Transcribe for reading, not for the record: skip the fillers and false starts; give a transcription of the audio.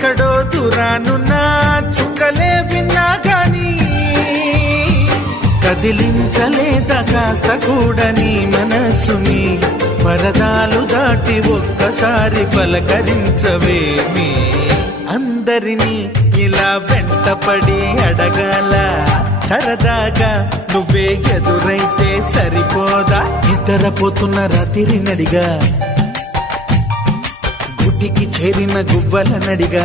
ఎక్కడో దూరానున్నా చుక్కలే విన్నా గాని కదిలించలేదా కాస్త కూడా నీ మనసుని పరదాలు దాటి ఒక్కసారి పలకరించవేమి అందరినీ ఇలా వెంటపడి అడగాల సరదాగా నువ్వే ఎదురైతే సరిపోదా నిద్రపోతున్న రాత్రి నడిగా గుడ్డికి చేరిన గువ్వల నడిగా